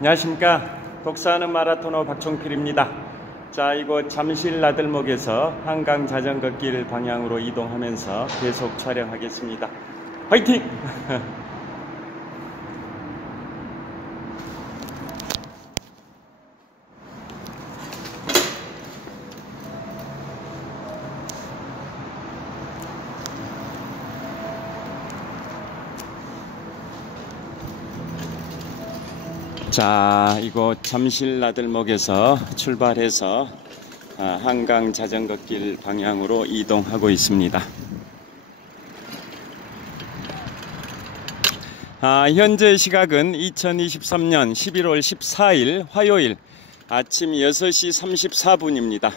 안녕하십니까. 독서하는 마라토너 박종필입니다. 자, 이곳 잠실 나들목에서 한강 자전거길 방향으로 이동하면서 계속 촬영하겠습니다. 화이팅! 자, 이곳 잠실 나들목에서 출발해서 한강 자전거길 방향으로 이동하고 있습니다. 현재 시각은 2023년 11월 14일 화요일 아침 6시 34분입니다.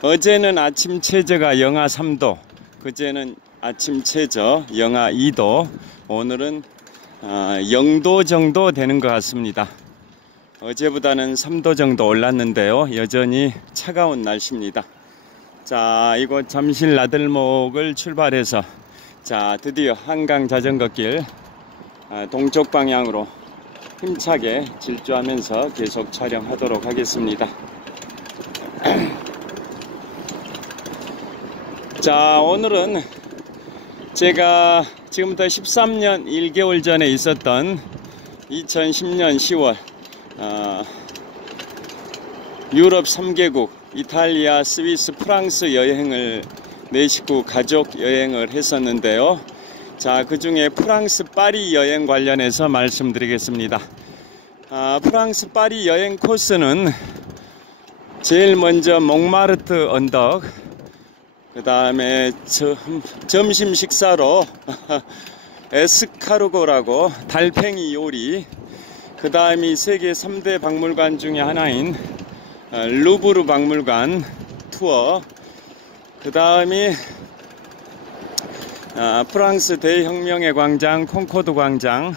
어제는 아침 최저가 영하 3도, 그제는 아침 최저 영하 2도, 오늘은 0도 정도 되는 것 같습니다. 어제보다는 3도 정도 올랐는데요, 여전히 차가운 날씨입니다. 자, 이곳 잠실 나들목을 출발해서 자, 드디어 한강 자전거길 동쪽 방향으로 힘차게 질주하면서 계속 촬영하도록 하겠습니다. 자, 오늘은 제가 지금부터 13년 1개월 전에 있었던 2010년 10월 유럽 3개국 이탈리아, 스위스, 프랑스 여행을 4식구 가족 여행을 했었는데요. 자, 그 중에 프랑스 파리 여행 관련해서 말씀드리겠습니다. 프랑스 파리 여행 코스는 제일 먼저 몽마르트 언덕, 그 다음에 점심 식사로 에스카르고라고 달팽이 요리, 그 다음이 세계 3대 박물관 중에 하나인 루브르 박물관 투어, 그 다음이 프랑스 대혁명의 광장 콩코드 광장,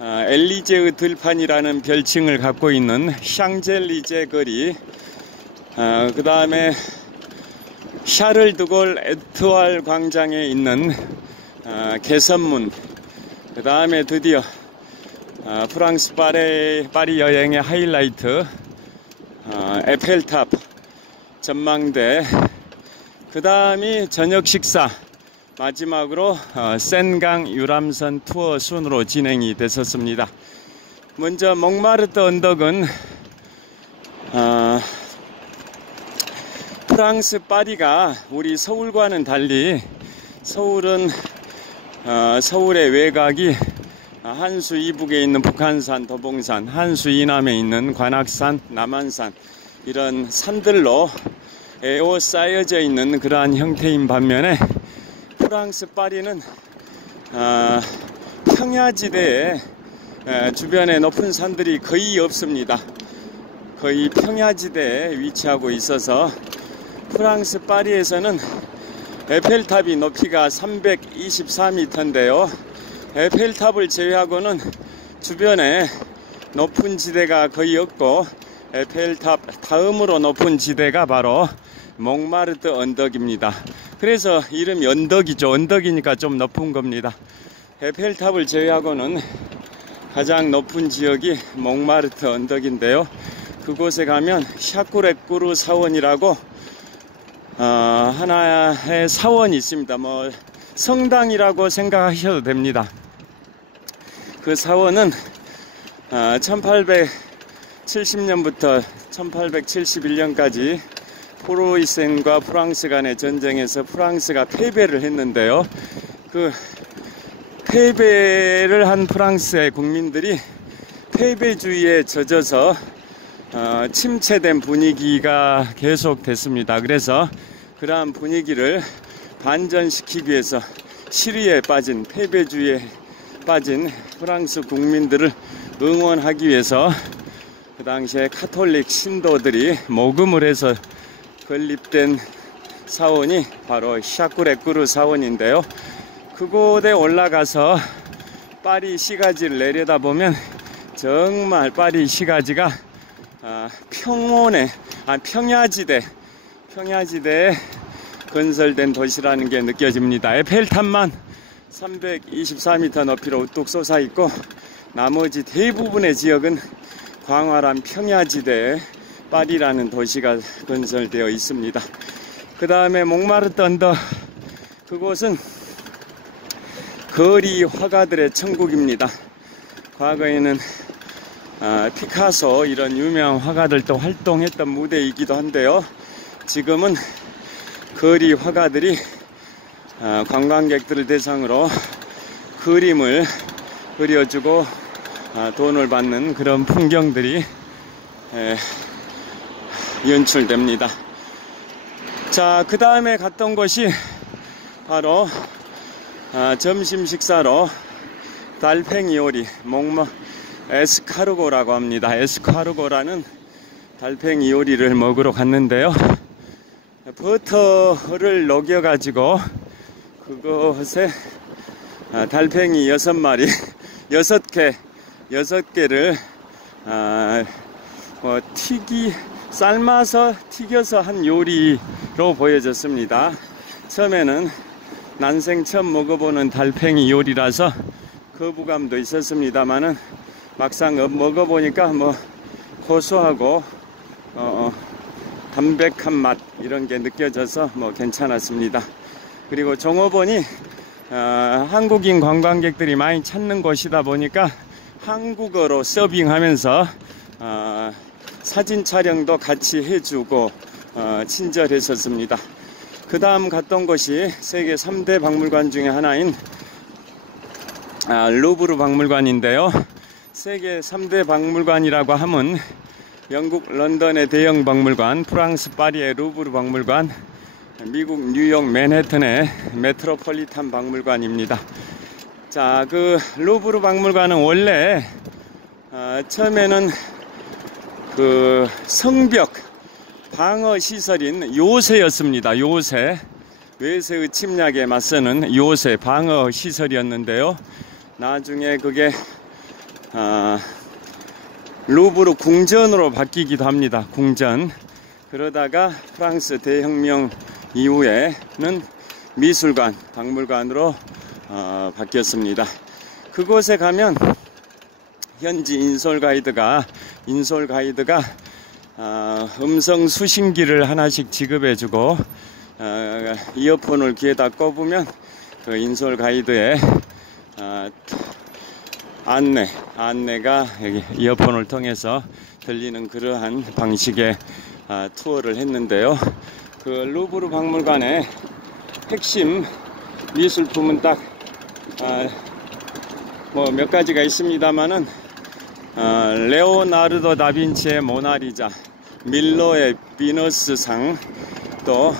엘리제의 들판이라는 별칭을 갖고 있는 샹젤리제 거리, 그 다음에 샤를 드골 에투알 광장에 있는 개선문, 그 다음에 드디어 프랑스 파리 여행의 하이라이트 에펠탑 전망대, 그 다음이 저녁 식사, 마지막으로 센강 유람선 투어 순으로 진행이 됐었습니다. 먼저 몽마르트 언덕은 프랑스 파리가 우리 서울과는 달리 서울은 서울의 외곽이 한수 이북에 있는 북한산, 도봉산, 한수 이남에 있는 관악산, 남한산, 이런 산들로 에워싸여져 있는 그러한 형태인 반면에 프랑스 파리는 평야지대에 주변에 높은 산들이 거의 없습니다. 거의 평야지대에 위치하고 있어서 프랑스 파리에서는 에펠탑이 높이가 324m인데요. 에펠탑을 제외하고는 주변에 높은 지대가 거의 없고, 에펠탑 다음으로 높은 지대가 바로 몽마르트 언덕입니다. 그래서 이름이 언덕이죠. 언덕이니까 좀 높은 겁니다. 에펠탑을 제외하고는 가장 높은 지역이 몽마르트 언덕인데요. 그곳에 가면 샤쿠레꾸르 사원이라고 하나의 사원이 있습니다. 뭐 성당이라고 생각하셔도 됩니다. 그 사원은 1870년부터 1871년까지 포로이센과 프랑스 간의 전쟁에서 프랑스가 패배를 했는데요. 그 패배를 한 프랑스의 국민들이 패배주의에 젖어서 침체된 분위기가 계속됐습니다. 그래서 그러한 분위기를 반전시키기 위해서 시리에 빠진, 패배주의에 빠진 프랑스 국민들을 응원하기 위해서 그 당시에 카톨릭 신도들이 모금을 해서 건립된 사원이 바로 샤쿠레꾸르 사원인데요. 그곳에 올라가서 파리 시가지를 내려다보면 정말 파리 시가지가 평야지대에 건설된 도시라는 게 느껴집니다. 에펠탑만 324m 높이로 우뚝 솟아 있고, 나머지 대부분의 지역은 광활한 평야지대에 파리라는 도시가 건설되어 있습니다. 그 다음에 몽마르트 언덕, 그곳은 거리 화가들의 천국입니다. 과거에는 피카소 이런 유명한 화가들도 활동했던 무대이기도 한데요. 지금은 거리 화가들이 관광객들을 대상으로 그림을 그려주고 돈을 받는 그런 풍경들이 연출됩니다. 자, 그 다음에 갔던 곳이 바로 점심 식사로 달팽이 요리, 에스카르고라고 합니다. 에스카르고라는 달팽이 요리를 먹으러 갔는데요. 버터를 녹여가지고 그것에 달팽이 6마리, 6개를 삶아서 튀겨서 한 요리로 보여졌습니다. 처음에는 난생 처음 먹어보는 달팽이 요리라서 거부감도 있었습니다만은 막상 먹어보니까 고소하고 담백한 맛 이런 게 느껴져서 괜찮았습니다. 그리고 종업원이 한국인 관광객들이 많이 찾는 곳이다 보니까 한국어로 서빙하면서 사진 촬영도 같이 해주고 친절했었습니다. 그 다음 갔던 곳이 세계 3대 박물관 중에 하나인 루브르 박물관인데요. 세계 3대 박물관이라고 하면 영국 런던의 대형 박물관, 프랑스 파리의 루브르 박물관, 미국 뉴욕 맨해튼의 메트로폴리탄 박물관입니다. 자, 그 루브르 박물관은 원래 처음에는 그 성벽 방어 시설인 요새였습니다. 요새, 외세의 침략에 맞서는 요새 방어 시설이었는데요. 나중에 그게 루브르 궁전으로 바뀌기도 합니다. 궁전. 그러다가 프랑스 대혁명 이후에는 미술관, 박물관으로 바뀌었습니다. 그곳에 가면 현지 인솔 가이드가 음성 수신기를 하나씩 지급해주고 이어폰을 귀에다 꼽으면 그 인솔 가이드의 안내가 여기 이어폰을 통해서 들리는 그러한 방식의 투어를 했는데요. 그 루브르 박물관의 핵심 미술품은 딱 몇 가지가 있습니다만은 레오나르도 다빈치의 모나리자, 밀로의 비너스상, 또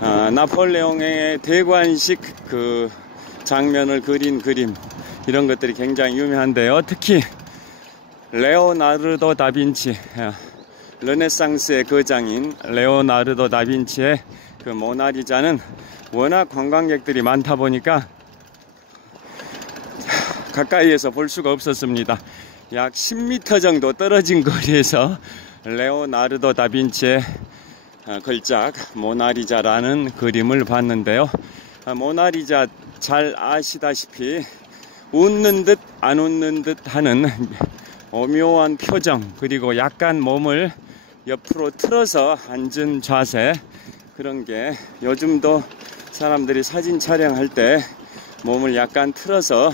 나폴레옹의 대관식 그 장면을 그린 그림, 이런 것들이 굉장히 유명한데요. 특히 레오나르도 다빈치, 르네상스의 거장인 레오나르도 다빈치의 그 모나리자는 워낙 관광객들이 많다 보니까 가까이에서 볼 수가 없었습니다. 약 10m 정도 떨어진 거리에서 레오나르도 다빈치의 걸작 모나리자라는 그림을 봤는데요. 모나리자 잘 아시다시피 웃는 듯 안 웃는 듯 하는 오묘한 표정, 그리고 약간 몸을 옆으로 틀어서 앉은 자세, 그런 게 요즘도 사람들이 사진 촬영할 때 몸을 약간 틀어서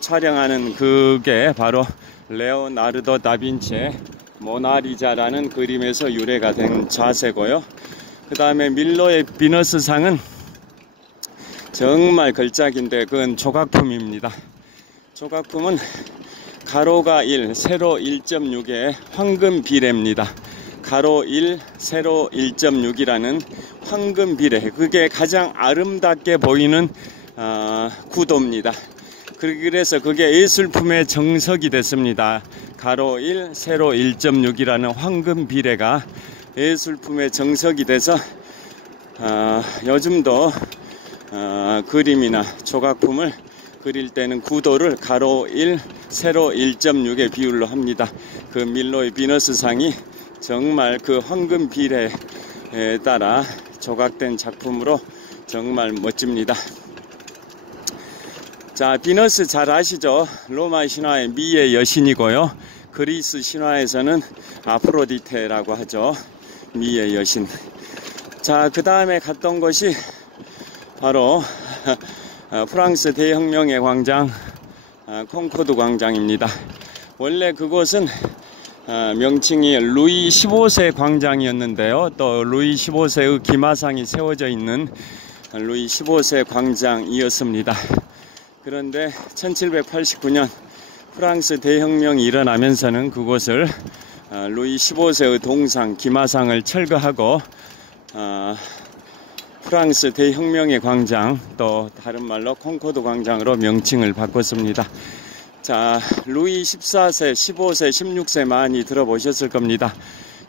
촬영하는 그게 바로 레오나르도 다빈치의 모나리자라는 그림에서 유래가 된 자세고요. 그 다음에 밀로의 비너스상은 정말 걸작인데 그건 조각품입니다. 조각품은 가로가 1, 세로 1.6의 황금 비례입니다. 가로 1, 세로 1.6이라는 황금 비례, 그게 가장 아름답게 보이는 구도입니다. 그래서 그게 예술품의 정석이 됐습니다. 가로 1, 세로 1.6이라는 황금 비례가 예술품의 정석이 돼서 요즘도 그림이나 조각품을 그릴 때는 구도를 가로 1, 세로 1.6의 비율로 합니다. 그 밀로의 비너스상이 정말 그 황금 비례에 따라 조각된 작품으로 정말 멋집니다. 자, 비너스 잘 아시죠? 로마 신화의 미의 여신이고요. 그리스 신화에서는 아프로디테라고 하죠. 미의 여신. 자, 그 다음에 갔던 곳이 바로 프랑스 대혁명의 광장, 콩코드 광장입니다. 원래 그곳은 명칭이 루이 15세 광장이었는데요. 또 루이 15세의 기마상이 세워져 있는 루이 15세 광장이었습니다. 그런데 1789년 프랑스 대혁명이 일어나면서는 그곳을 루이 15세의 동상 기마상을 철거하고 프랑스 대혁명의 광장, 또 다른 말로 콩코드 광장으로 명칭을 바꿨습니다. 자, 루이 14세, 15세, 16세 많이 들어보셨을 겁니다.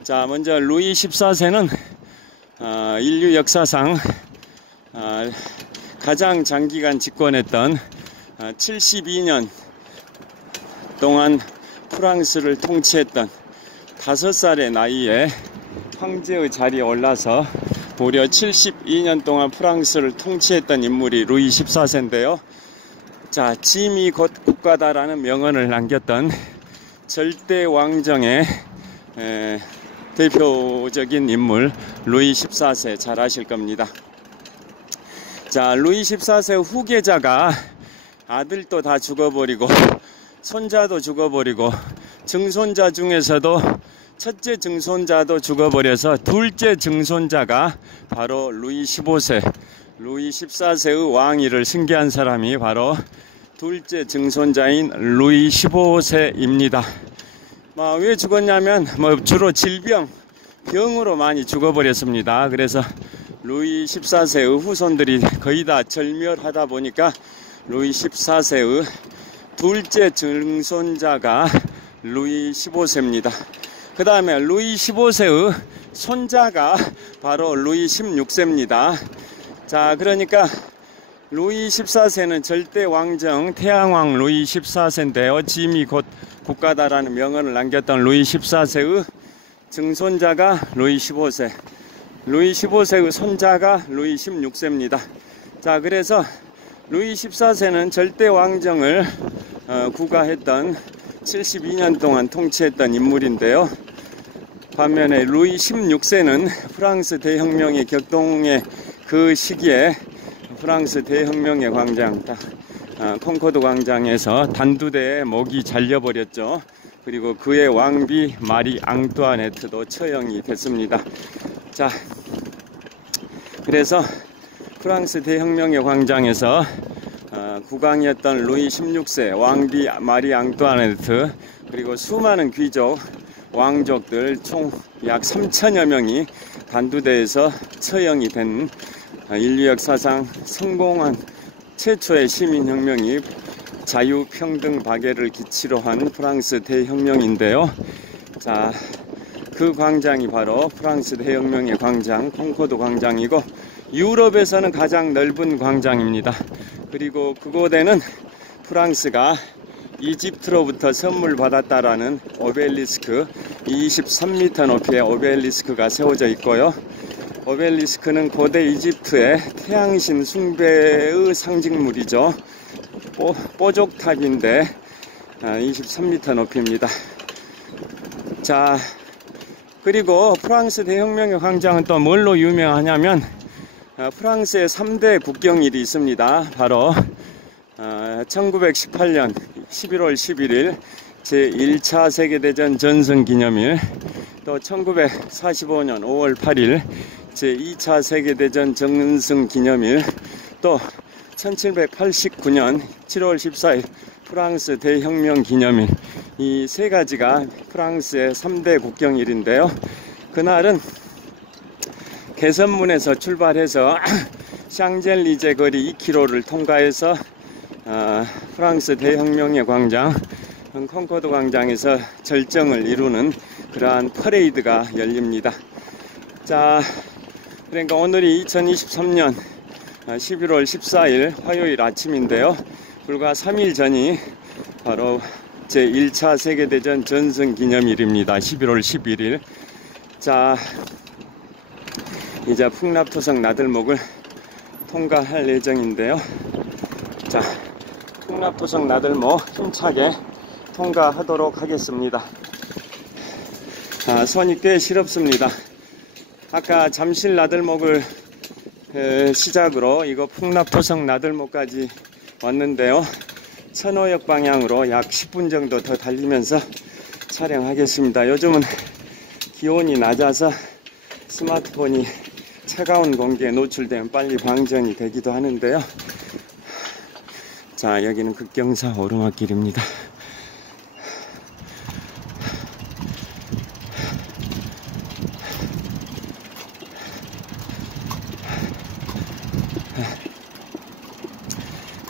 자, 먼저 루이 14세는 인류 역사상 가장 장기간 집권했던 72년 동안 프랑스를 통치했던 5살의 나이에 황제의 자리에 올라서 무려 72년 동안 프랑스를 통치했던 인물이 루이 14세인데요. 자, 짐이 곧 국가다라는 명언을 남겼던 절대 왕정의 대표적인 인물 루이 14세 잘 아실 겁니다. 자, 루이 14세 후계자가 아들도 다 죽어버리고 손자도 죽어버리고 증손자 중에서도 첫째 증손자도 죽어버려서 둘째 증손자가 바로 루이 15세, 루이 14세의 왕위를 승계한 사람이 바로 둘째 증손자인 루이 15세입니다. 왜 죽었냐면 주로 병으로 많이 죽어버렸습니다. 그래서 루이 14세의 후손들이 거의 다 절멸하다 보니까 루이 14세의 둘째 증손자가 루이 15세입니다. 그 다음에 루이 15세의 손자가 바로 루이 16세입니다. 자, 그러니까 루이 14세는 절대 왕정 태양왕 루이 14세인데요. 짐이 곧 국가다라는 명언을 남겼던 루이 14세의 증손자가 루이 15세, 루이 15세의 손자가 루이 16세입니다. 자, 그래서 루이 14세는 절대 왕정을 구가했던 72년 동안 통치했던 인물인데요. 반면에 루이 16세는 프랑스 대혁명의 격동의 그 시기에 프랑스 대혁명의 광장 콩코드 광장에서 단두대에 목이 잘려버렸죠. 그리고 그의 왕비 마리 앙뚜아네트도 처형이 됐습니다. 자, 그래서 프랑스 대혁명의 광장에서 국왕이었던 루이 16세 왕비 마리 앙뚜아네트 그리고 수많은 귀족 왕족들 총 약 3천여 명이 단두대에서 처형이 된 인류 역사상 성공한 최초의 시민혁명이 자유평등 박애를 기치로 한 프랑스 대혁명인데요. 자, 그 광장이 바로 프랑스 대혁명의 광장 콩코드 광장이고 유럽에서는 가장 넓은 광장입니다. 그리고 그곳에는 프랑스가 이집트로부터 선물 받았다라는 오벨리스크 23m 높이의 오벨리스크가 세워져 있고요. 오벨리스크는 고대 이집트의 태양신 숭배의 상징물이죠. 뽀족탑인데 23m 높이입니다. 자, 그리고 프랑스 대혁명의 광장은 또 뭘로 유명하냐면 프랑스의 3대 국경일이 있습니다. 바로 1918년 11월 11일 제1차 세계대전 전승기념일, 또 1945년 5월 8일 제2차 세계대전 전승기념일, 또 1789년 7월 14일 프랑스 대혁명 기념일, 이 세 가지가 프랑스의 3대 국경일인데요. 그날은 개선문에서 출발해서 샹젤리제 거리 2km를 통과해서 프랑스 대혁명의 광장 콩코드 광장에서 절정을 이루는 그러한 퍼레이드가 열립니다. 자, 그러니까 오늘이 2023년 11월 14일 화요일 아침인데요. 불과 3일 전이 바로 제1차 세계대전 전승기념일입니다. 11월 11일. 자, 이제 풍납토성 나들목을 통과할 예정인데요. 자, 풍납토성 나들목 힘차게 통과하도록 하겠습니다. 손이 꽤 시렵습니다. 아까 잠실 나들목을 시작으로 이거 풍납토성 나들목까지 왔는데요. 천호역 방향으로 약 10분 정도 더 달리면서 촬영하겠습니다. 요즘은 기온이 낮아서 스마트폰이 차가운 공기에 노출되면 빨리 방전이 되기도 하는데요. 자, 여기는 급경사 오르막길입니다.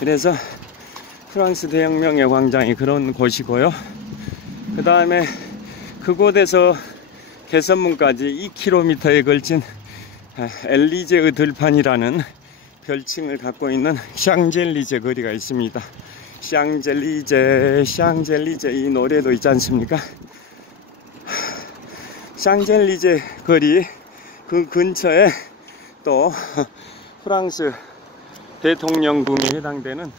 그래서 프랑스 대혁명의 광장이 그런 곳이고요. 그 다음에 그곳에서 개선문까지 2km에 걸친 엘리제의 들판이라는 별칭을 갖고 있는 샹젤리제 거리가 있습니다. 샹젤리제 이 노래도 있지 않습니까? 샹젤리제 거리 그 근처에 또 프랑스 대통령궁에 해당되는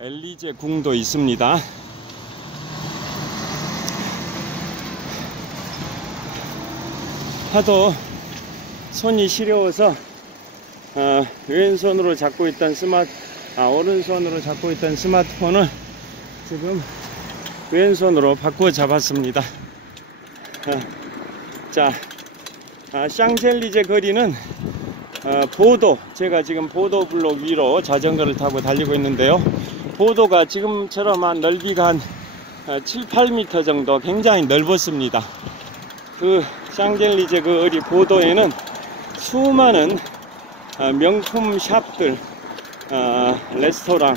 엘리제 궁도 있습니다. 하도 손이 시려워서 왼손으로 잡고 있던 오른손으로 잡고 있던 스마트폰을 지금 왼손으로 바꾸어 잡았습니다. 자, 샹젤리제 거리는 제가 지금 보도 블록 위로 자전거를 타고 달리고 있는데요. 보도가 지금처럼 한 넓이가 한 7, 8m 정도 굉장히 넓었습니다. 그 샹젤리제 그 거리 보도에는 수많은 명품 샵들, 레스토랑,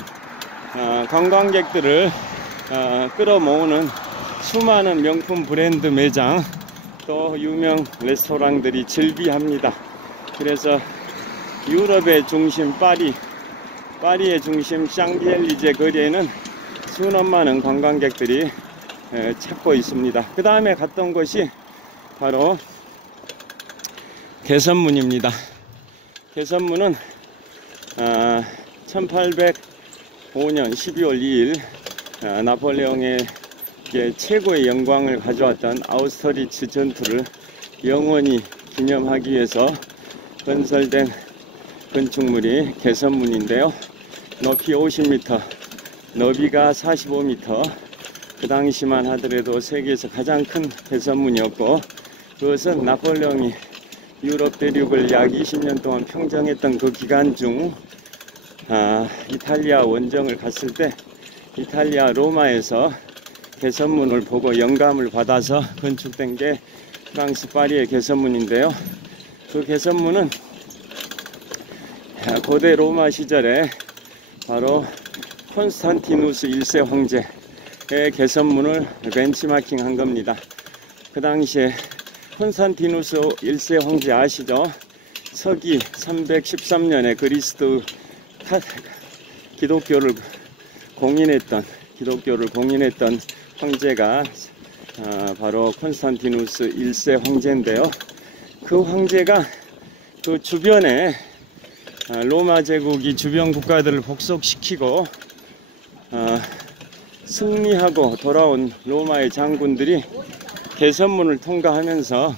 관광객들을 끌어모으는 수많은 명품 브랜드 매장, 또 유명 레스토랑들이 즐비합니다. 그래서 유럽의 중심 파리의 중심 샹젤리제 거리에는 수만 많은 관광객들이 찾고 있습니다. 그 다음에 갔던 곳이 바로 개선문입니다. 개선문은 1805년 12월 2일 나폴레옹에게 최고의 영광을 가져왔던 아우스터리츠 전투를 영원히 기념하기 위해서 건설된 건축물이 개선문인데요. 높이 50m, 너비가 45m, 그 당시만 하더라도 세계에서 가장 큰 개선문이었고, 그것은 나폴레옹이 유럽 대륙을 약 20년 동안 평정했던 그 기간 중 이탈리아 원정을 갔을 때 이탈리아 로마에서 개선문을 보고 영감을 받아서 건축된 게 프랑스 파리의 개선문인데요. 그 개선문은 고대 로마 시절에 바로 콘스탄티누스 1세 황제의 개선문을 벤치마킹 한 겁니다. 그 당시에 콘스탄티누스 1세 황제 아시죠? 서기 313년에 그리스도 기독교를 공인했던 황제가 바로 콘스탄티누스 1세 황제인데요. 그 황제가 그 주변에 로마 제국이 주변 국가들을 복속시키고 승리하고 돌아온 로마의 장군들이 개선문을 통과하면서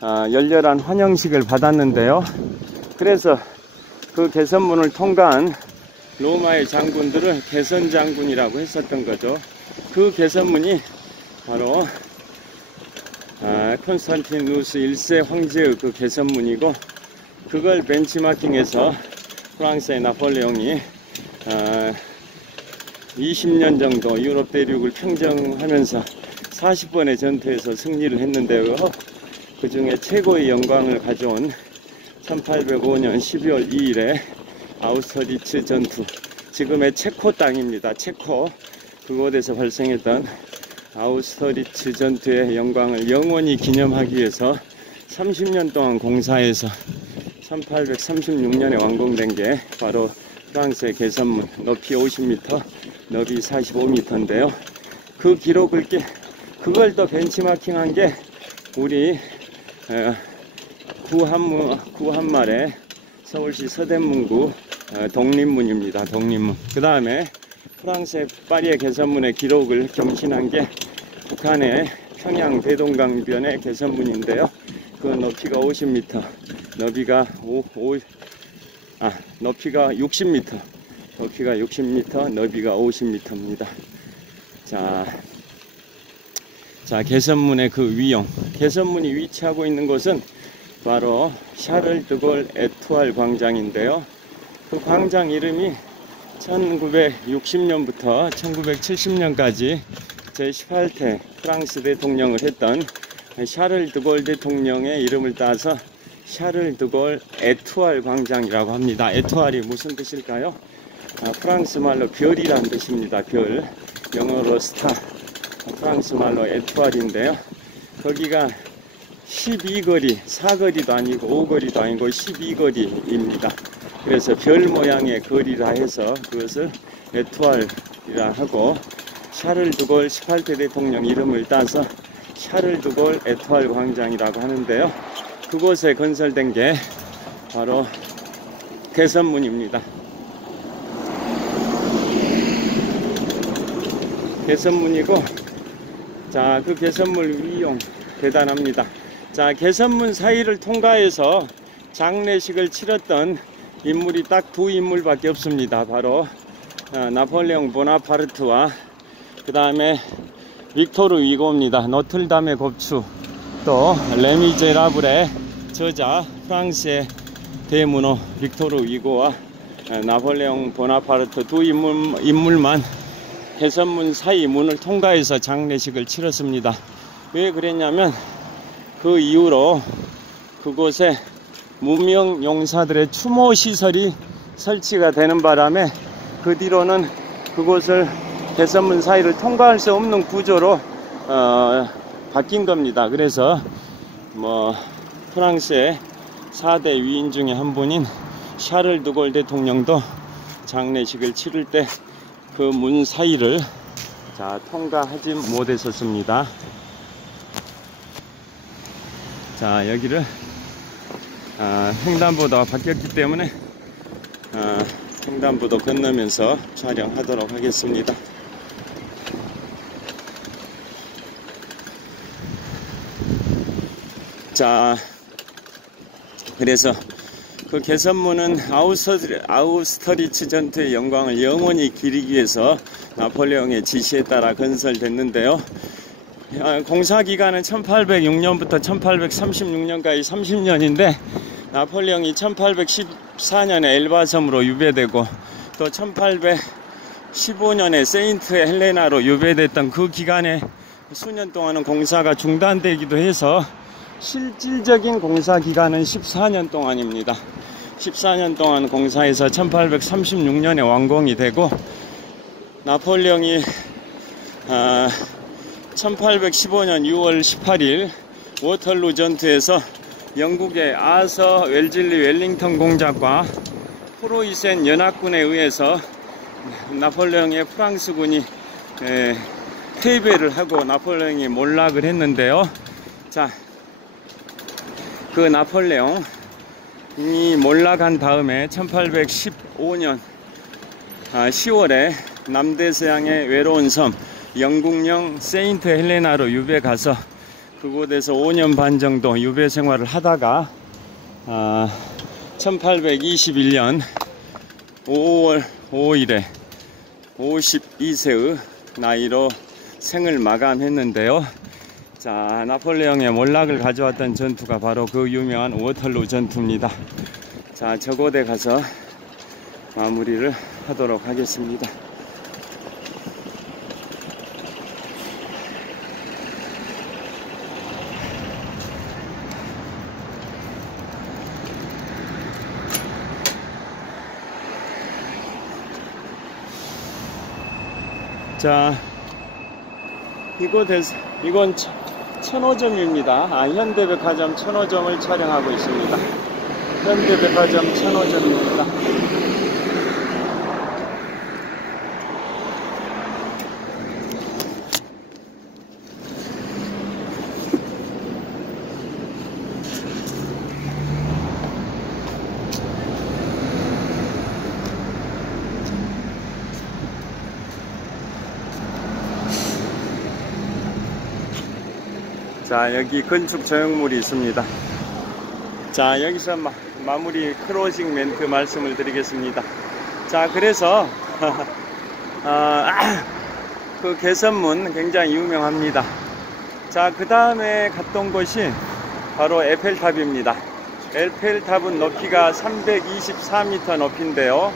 열렬한 환영식을 받았는데요. 그래서 그 개선문을 통과한 로마의 장군들을 개선장군이라고 했었던 거죠. 그 개선문이 바로 콘스탄티누스 1세 황제의 그 개선문이고, 그걸 벤치마킹해서 프랑스의 나폴레옹이 20년 정도 유럽 대륙을 평정하면서 40번의 전투에서 승리를 했는데요. 그 중에 최고의 영광을 가져온 1805년 12월 2일에 아우스터리츠 전투, 지금의 체코 땅입니다. 체코, 그곳에서 발생했던 아우스터리츠 전투의 영광을 영원히 기념하기 위해서 30년 동안 공사해서 1836년에 완공된 게 바로 프랑스의 개선문, 높이 50m, 너비 45m인데요. 그 기록을 그걸 또 벤치마킹한 게 우리 구한말에 서울시 서대문구 독립문입니다. 독립문. 그 다음에 프랑스의 파리의 개선문의 기록을 경신한 게 북한의 평양 대동강변의 개선문인데요. 그 높이가 50m, 높이가 60m, 높이가 60m, 너비가 50m입니다. 자, 개선문의 그 위용. 개선문이 위치하고 있는 곳은 바로 샤를 드골 에투알 광장인데요. 그 광장 이름이 1960년부터 1970년까지 제18대 프랑스 대통령을 했던 샤를 드골 대통령의 이름을 따서 샤를 드골 에투알 광장이라고 합니다. 에투알이 무슨 뜻일까요? 프랑스 말로 별이란 뜻입니다. 별. 영어로 스타. 프랑스 말로 에투알인데요. 거기가 12거리, 4거리도 아니고 5거리도 아니고 12거리입니다. 그래서 별 모양의 거리라 해서 그것을 에투알이라 하고, 샤를 드골 18대 대통령 이름을 따서 샤를 드골 에투알 광장이라고 하는데요. 그곳에 건설된 게 바로 개선문입니다. 개선문이고, 자, 그 개선문 위용 대단합니다. 자, 개선문 사이를 통과해서 장례식을 치렀던 인물이 딱 두 인물밖에 없습니다. 바로 나폴레옹 보나파르트와 그 다음에 빅토르 위고입니다. 노틀담의 겁추, 또 레미제라블의 저자 프랑스의 대문호 빅토르 위고와 나폴레옹 보나파르트 두 인물만 개선문 사이 문을 통과해서 장례식을 치렀습니다. 왜 그랬냐면 그 이후로 그곳에 무명 용사들의 추모 시설이 설치가 되는 바람에 그 뒤로는 그곳을 개선문 사이를 통과할 수 없는 구조로 바뀐 겁니다. 그래서 프랑스의 4대 위인 중에 한 분인 샤를 드골 대통령도 장례식을 치를 때 그 문 사이를 통과하지 못했었습니다. 자, 여기를 횡단보도가 바뀌었기 때문에 횡단보도 건너면서 촬영하도록 하겠습니다. 자, 그래서 그 개선문은 아우스터리츠 전투의 영광을 영원히 기리기 위해서 나폴레옹의 지시에 따라 건설됐는데요. 공사 기간은 1806년부터 1836년까지 30년인데 나폴레옹이 1814년에 엘바섬으로 유배되고 또 1815년에 세인트 헬레나로 유배됐던 그 기간에 수년 동안은 공사가 중단되기도 해서 실질적인 공사 기간은 14년 동안입니다. 14년 동안 공사해서 1836년에 완공이 되고, 나폴레옹이 1815년 6월 18일 워털루 전투에서 영국의 아서 웰즐리 웰링턴 공작과 프로이센 연합군에 의해서 나폴레옹의 프랑스군이 패배를 하고 나폴레옹이 몰락을 했는데요. 자, 그 나폴레옹이 몰락한 다음에 1815년 10월에 남대서양의 외로운 섬 영국령 세인트 헬레나로 유배 가서 그곳에서 5년 반 정도 유배 생활을 하다가 1821년 5월 5일에 52세의 나이로 생을 마감했는데요. 자, 나폴레옹의 몰락을 가져왔던 전투가 바로 그 유명한 워털루 전투입니다. 자, 저곳에 가서 마무리를 하도록 하겠습니다. 자, 이건 천호점입니다. 현대백화점 천호점을 촬영하고 있습니다. 현대백화점 천호점입니다. 자, 여기 건축 조형물이 있습니다. 자, 여기서 마무리 클로징 멘트 말씀을 드리겠습니다. 자, 그래서 그 개선문 굉장히 유명합니다. 자, 그 다음에 갔던 곳이 바로 에펠탑입니다. 에펠탑은 높이가 324m 높이인데요.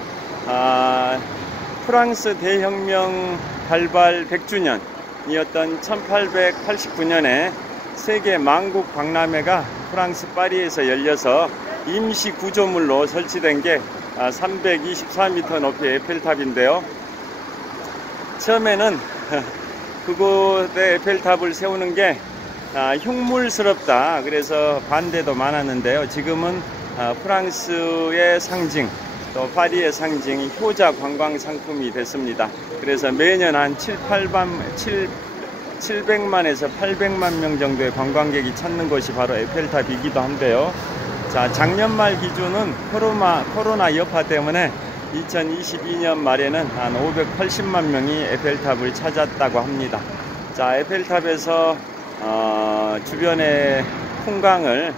프랑스 대혁명 발발 100주년이었던 1889년에 세계 만국 박람회가 프랑스 파리에서 열려서 임시 구조물로 설치된 게 324m 높이의 에펠탑인데요. 처음에는 그곳에 에펠탑을 세우는 게 흉물스럽다, 그래서 반대도 많았는데요. 지금은 프랑스의 상징, 또 파리의 상징이 효자 관광 상품이 됐습니다. 그래서 매년 한 700만에서 800만 명 정도의 관광객이 찾는 곳이 바로 에펠탑이기도 한데요. 자, 작년 말 기준은 코로나 여파 때문에 2022년 말에는 한 580만 명이 에펠탑을 찾았다고 합니다. 자, 에펠탑에서 주변의 풍광을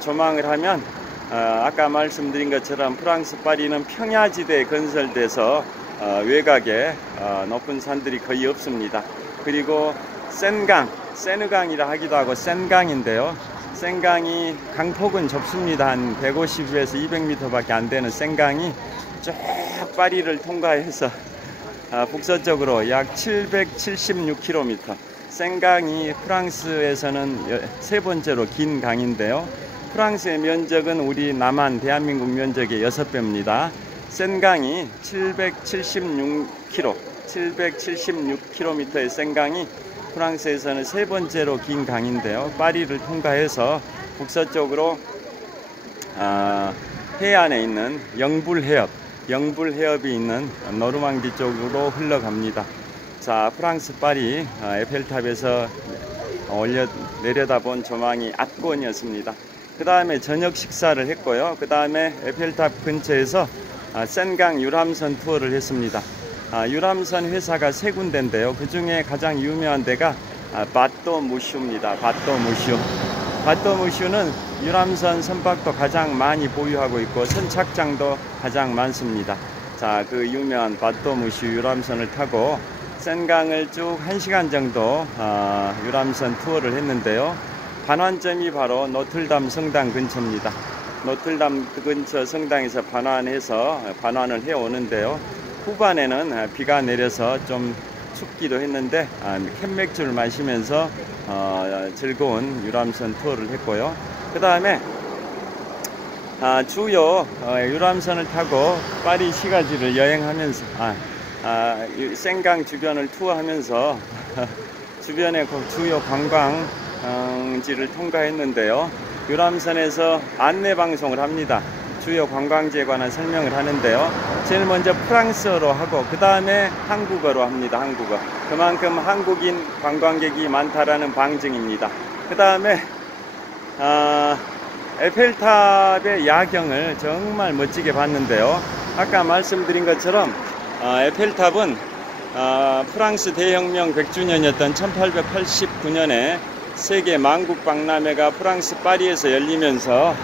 조망을 하면 아까 말씀드린 것처럼 프랑스 파리는 평야지대에 건설돼서 외곽에 높은 산들이 거의 없습니다. 그리고 세느강이라 하기도 하고 센강인데요. 센강이 강폭은 좁습니다. 한 150에서 200m 밖에 안 되는 센강이 쭉 파리를 통과해서 북서쪽으로 약 776km. 센강이 프랑스에서는 세 번째로 긴 강인데요. 프랑스의 면적은 우리 남한 대한민국 면적의 6배입니다. 센강이 776km의 센강이 프랑스에서는 세 번째로 긴 강인데요. 파리를 통과해서 북서쪽으로 해안에 있는 영불해협이 있는 노르망디 쪽으로 흘러갑니다. 자, 프랑스 파리 에펠탑에서 내려다본 조망이 압권이었습니다. 그 다음에 저녁 식사를 했고요. 그 다음에 에펠탑 근처에서 센강 유람선 투어를 했습니다. 유람선 회사가 세 군데인데요. 그 중에 가장 유명한 데가 바또무슈입니다. 바또무슈는 유람선 선박도 가장 많이 보유하고 있고 선착장도 가장 많습니다. 자, 그 유명한 바또무슈 유람선을 타고 센강을 쭉 1시간 정도 유람선 투어를 했는데요. 반환점이 바로 노틀담 성당 근처입니다. 노틀담 근처 성당에서 반환을 해오는데요. 후반에는 비가 내려서 좀 춥기도 했는데 캔맥주를 마시면서 즐거운 유람선 투어를 했고요. 그 다음에 주요 유람선을 타고 파리 시가지를 여행하면서 센강 주변을 투어하면서 주변의 주요 관광지를 통과했는데요. 유람선에서 안내 방송을 합니다. 주요 관광지에 관한 설명을 하는데요. 제일 먼저 프랑스어로 하고 그 다음에 한국어로 합니다. 한국어. 그만큼 한국인 관광객이 많다라는 방증입니다. 그 다음에 에펠탑의 야경을 정말 멋지게 봤는데요. 아까 말씀드린 것처럼 에펠탑은 프랑스 대혁명 100주년이었던 1889년에 세계 만국 박람회가 프랑스 파리에서 열리면서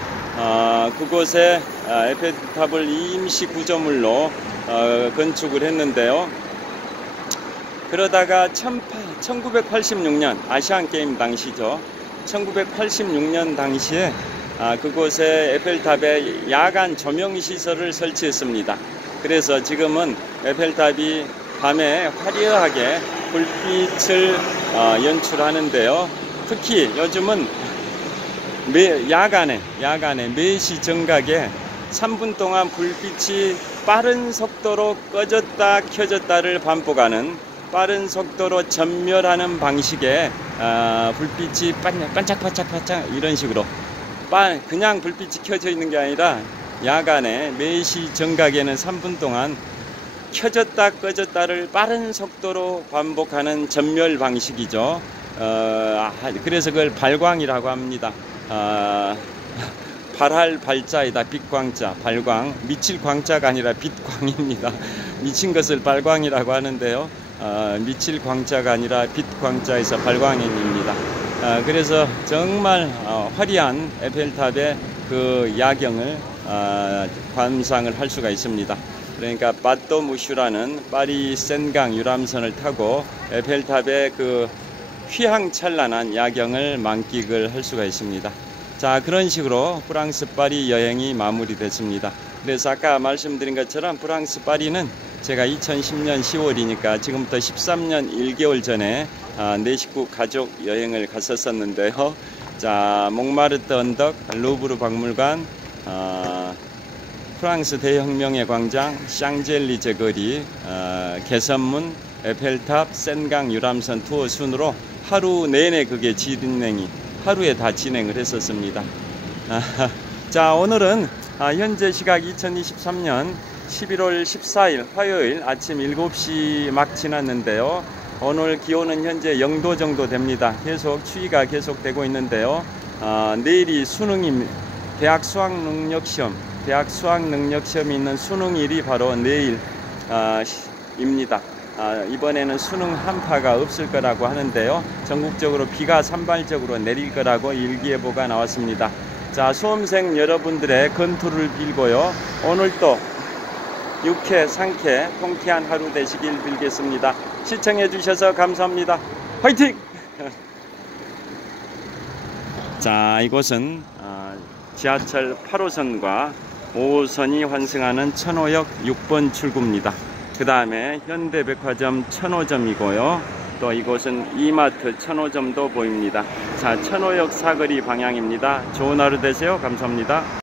그곳에 에펠탑을 임시 구조물로 건축을 했는데요. 그러다가 1986년 아시안게임 당시죠. 1986년 당시에 그곳에 에펠탑에 야간 조명시설을 설치했습니다. 그래서 지금은 에펠탑이 밤에 화려하게 불빛을 연출하는데요. 특히 요즘은 야간에 4시 정각에 3분 동안 불빛이 빠른 속도로 꺼졌다 켜졌다를 반복하는 빠른 속도로 전멸하는 방식의 불빛이 반짝반짝 이런 식으로 그냥 불빛이 켜져 있는 게 아니라 야간에 4시 정각에는 3분 동안 켜졌다 꺼졌다를 빠른 속도로 반복하는 전멸 방식이죠. 그래서 그걸 발광이라고 합니다. 발할 발자이다. 빛광자 발광, 미칠 광자가 아니라 빛광입니다. 미친 것을 발광이라고 하는데요. 미칠 광자가 아니라 빛광자에서 발광입니다. 그래서 정말 화려한 에펠탑의 그 야경을 관상을 할 수가 있습니다. 그러니까 바또무슈라는 파리 센강 유람선을 타고 에펠탑의 그 휘황찬란한 야경을 만끽을 할 수가 있습니다. 자, 그런 식으로 프랑스 파리 여행이 마무리됐습니다. 그래서 아까 말씀드린 것처럼 프랑스 파리는 제가 2010년 10월이니까 지금부터 13년 1개월 전에 내 식구 가족 여행을 갔었었는데요. 자, 몽마르트 언덕, 루브르 박물관, 프랑스 대혁명의 광장, 샹젤리제 거리, 개선문, 에펠탑, 센강 유람선 투어 순으로 하루 내내 그게 하루에 다 진행을 했었습니다. 자, 오늘은 현재 시각 2023년 11월 14일 화요일 아침 7시 막 지났는데요. 오늘 기온은 현재 0도 정도 됩니다. 계속 추위가 계속되고 있는데요. 내일이 수능입니다. 대학 수학능력시험이 있는 수능일이 바로 내일입니다. 이번에는 수능 한파가 없을 거라고 하는데요. 전국적으로 비가 산발적으로 내릴 거라고 일기예보가 나왔습니다. 자, 수험생 여러분들의 건투를 빌고요. 오늘도 유쾌, 상쾌, 통쾌한 하루 되시길 빌겠습니다. 시청해 주셔서 감사합니다. 화이팅! 자, 이곳은 지하철 8호선과 5호선이 환승하는 천호역 6번 출구입니다. 그 다음에 현대백화점 천호점이고요. 또 이곳은 이마트 천호점도 보입니다. 자, 천호역 사거리 방향입니다. 좋은 하루 되세요. 감사합니다.